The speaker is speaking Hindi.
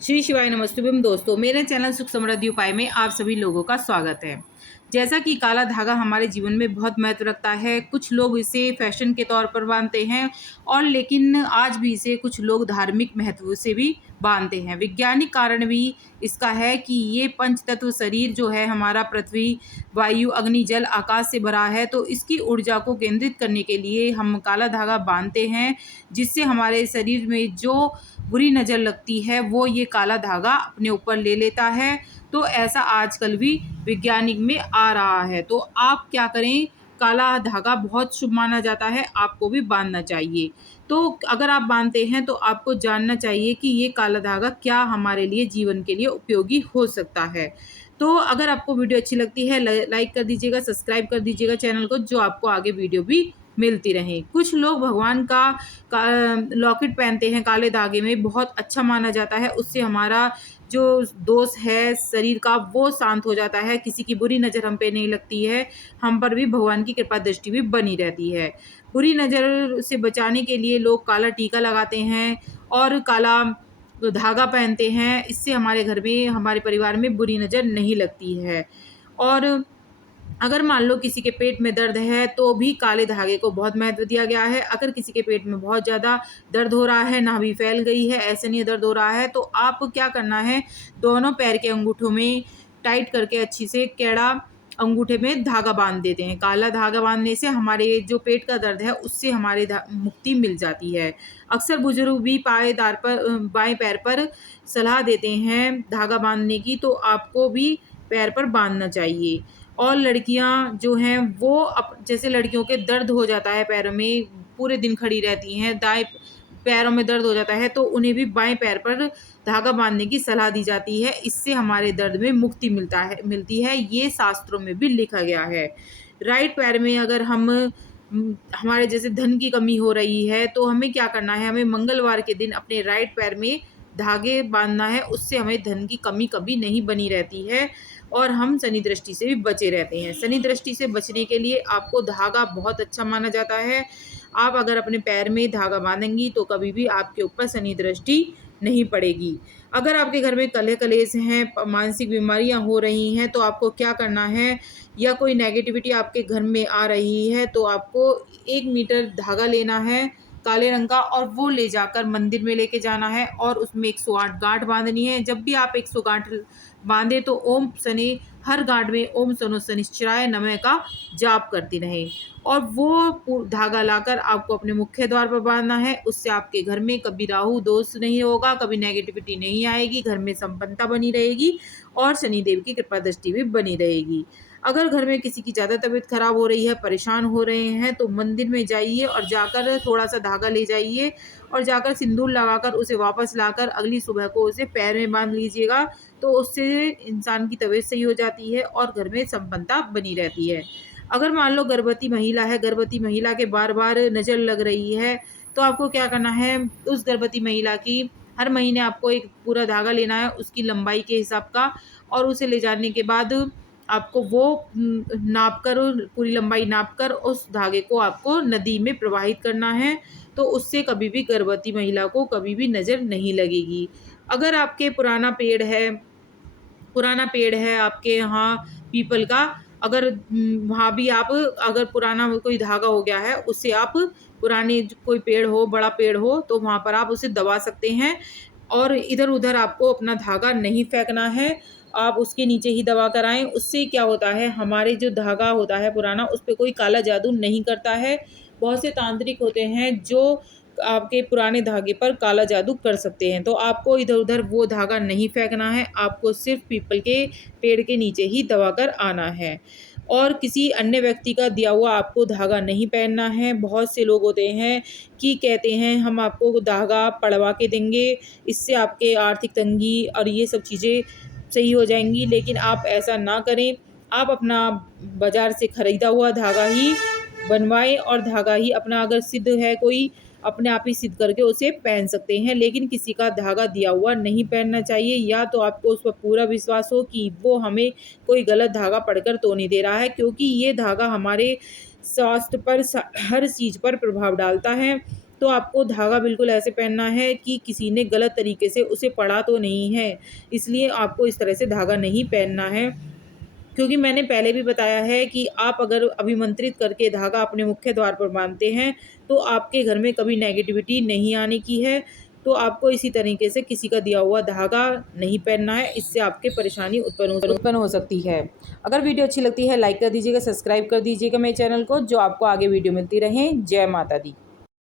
श्री शिवाय नमस्तुभ्यम दोस्तों, मेरे चैनल सुख समृद्धि उपाय में आप सभी लोगों का स्वागत है। जैसा कि काला धागा हमारे जीवन में बहुत महत्व रखता है। कुछ लोग इसे फैशन के तौर पर बांधते हैं और लेकिन आज भी इसे कुछ लोग धार्मिक महत्व से भी बांधते हैं। वैज्ञानिक कारण भी इसका है कि ये पंच तत्व शरीर जो है हमारा पृथ्वी, वायु, अग्नि, जल, आकाश से भरा है, तो इसकी ऊर्जा को केंद्रित करने के लिए हम काला धागा बांधते हैं, जिससे हमारे शरीर में जो बुरी नज़र लगती है वो ये काला धागा अपने ऊपर ले लेता है। तो ऐसा आजकल भी वैज्ञानिक में आ रहा है। तो आप क्या करें, काला धागा बहुत शुभ माना जाता है, आपको भी बांधना चाहिए। तो अगर आप बांधते हैं तो आपको जानना चाहिए कि ये काला धागा क्या हमारे लिए जीवन के लिए उपयोगी हो सकता है। तो अगर आपको वीडियो अच्छी लगती है लाइक कर दीजिएगा, सब्सक्राइब कर दीजिएगा चैनल को, जो आपको आगे वीडियो भी मिलती रहे। कुछ लोग भगवान का लॉकेट पहनते हैं काले धागे में, बहुत अच्छा माना जाता है। उससे हमारा जो दोष है शरीर का वो शांत हो जाता है, किसी की बुरी नज़र हम पे नहीं लगती है, हम पर भी भगवान की कृपा दृष्टि भी बनी रहती है। बुरी नज़र से बचाने के लिए लोग काला टीका लगाते हैं और काला धागा पहनते हैं। इससे हमारे घर में, हमारे परिवार में बुरी नज़र नहीं लगती है। और अगर मान लो किसी के पेट में दर्द है तो भी काले धागे को बहुत महत्व दिया गया है। अगर किसी के पेट में बहुत ज़्यादा दर्द हो रहा है, नाभि फैल गई है, ऐसे नहीं दर्द हो रहा है, तो आपको क्या करना है, दोनों पैर के अंगूठों में टाइट करके अच्छी से कैड़ा अंगूठे में धागा बांध देते हैं। काला धागा बांधने से हमारे जो पेट का दर्द है उससे हमारे मुक्ति मिल जाती है। अक्सर बुजुर्ग भी बाएं पैर पर सलाह देते हैं धागा बांधने की, तो आपको भी पैर पर बांधना चाहिए। और लड़कियां जो हैं वो जैसे लड़कियों के दर्द हो जाता है पैरों में, पूरे दिन खड़ी रहती हैं, दाएं पैरों में दर्द हो जाता है, तो उन्हें भी बाएं पैर पर धागा बांधने की सलाह दी जाती है। इससे हमारे दर्द में मुक्ति मिलती है। ये शास्त्रों में भी लिखा गया है। राइट पैर में अगर हमारे जैसे धन की कमी हो रही है तो हमें क्या करना है, हमें मंगलवार के दिन अपने राइट पैर में धागे बांधना है। उससे हमें धन की कमी कभी नहीं बनी रहती है और हम शनि दृष्टि से भी बचे रहते हैं। शनि दृष्टि से बचने के लिए आपको धागा बहुत अच्छा माना जाता है। आप अगर अपने पैर में धागा बांधेंगी तो कभी भी आपके ऊपर शनि दृष्टि नहीं पड़ेगी। अगर आपके घर में कलह कलेश हैं, मानसिक बीमारियां हो रही हैं, तो आपको क्या करना है, या कोई नेगेटिविटी आपके घर में आ रही है, तो आपको 1 मीटर धागा लेना है काले रंग का, और वो ले जाकर मंदिर में लेके जाना है और उसमें 108 गांठ बांधनी है। जब भी आप 100 गांठ बांधे तो ओम शनि, हर गांठ में ओम शनो शनिश्चराय नमः का जाप करती रहें। और वो धागा लाकर आपको अपने मुख्य द्वार पर बांधना है। उससे आपके घर में कभी राहु दोष नहीं होगा, कभी नेगेटिविटी नहीं आएगी, घर में संपन्नता बनी रहेगी और शनिदेव की कृपा दृष्टि भी बनी रहेगी। अगर घर में किसी की ज़्यादा तबीयत खराब हो रही है, परेशान हो रहे हैं, तो मंदिर में जाइए और जाकर थोड़ा सा धागा ले जाइए और जाकर सिंदूर लगाकर उसे वापस लाकर अगली सुबह को उसे पैर में बांध लीजिएगा। तो उससे इंसान की तबीयत सही हो जाती है और घर में संपन्नता बनी रहती है। अगर मान लो गर्भवती महिला है, गर्भवती महिला के बार बार नज़र लग रही है, तो आपको क्या करना है, उस गर्भवती महिला की हर महीने आपको एक पूरा धागा लेना है उसकी लंबाई के हिसाब का, और उसे ले जाने के बाद आपको वो नाप कर, पूरी लंबाई नाप कर उस धागे को आपको नदी में प्रवाहित करना है। तो उससे कभी भी गर्भवती महिला को कभी भी नज़र नहीं लगेगी। अगर आपके पुराना पेड़ है आपके यहाँ पीपल का, अगर वहाँ भी आप, अगर पुराना कोई धागा हो गया है उससे आप, पुराने कोई पेड़ हो, बड़ा पेड़ हो, तो वहाँ पर आप उसे दबा सकते हैं। और इधर उधर आपको अपना धागा नहीं फेंकना है, आप उसके नीचे ही दबा कर आएँ। उससे क्या होता है, हमारे जो धागा होता है पुराना, उस पे कोई काला जादू नहीं करता है। बहुत से तांत्रिक होते हैं जो आपके पुराने धागे पर काला जादू कर सकते हैं। तो आपको इधर उधर वो धागा नहीं फेंकना है, आपको सिर्फ पीपल के पेड़ के नीचे ही दबा कर आना है और किसी अन्य व्यक्ति का दिया हुआ आपको धागा नहीं पहनना है। बहुत से लोग होते हैं कि कहते हैं हम आपको धागा पड़वा के देंगे, इससे आपके आर्थिक तंगी और ये सब चीज़ें सही हो जाएंगी, लेकिन आप ऐसा ना करें। आप अपना बाज़ार से ख़रीदा हुआ धागा ही बनवाएं और धागा ही अपना, अगर सिद्ध है कोई, अपने आप ही सिद्ध करके उसे पहन सकते हैं, लेकिन किसी का धागा दिया हुआ नहीं पहनना चाहिए। या तो आपको उस पर पूरा विश्वास हो कि वो हमें कोई गलत धागा पढ़कर तो नहीं दे रहा है, क्योंकि ये धागा हमारे स्वास्थ्य पर, हर चीज़ पर प्रभाव डालता है। तो आपको धागा बिल्कुल ऐसे पहनना है कि किसी ने गलत तरीके से उसे पढ़ा तो नहीं है, इसलिए आपको इस तरह से धागा नहीं पहनना है। क्योंकि मैंने पहले भी बताया है कि आप अगर अभिमंत्रित करके धागा अपने मुख्य द्वार पर बांधते हैं तो आपके घर में कभी नेगेटिविटी नहीं आने की है। तो आपको इसी तरीके से किसी का दिया हुआ धागा नहीं पहनना है, इससे आपके परेशानी उत्पन्न हो सकती है। अगर वीडियो अच्छी लगती है लाइक कर दीजिएगा, सब्सक्राइब कर दीजिएगा मेरे चैनल को, जो आपको आगे वीडियो मिलती रहे। जय माता दी।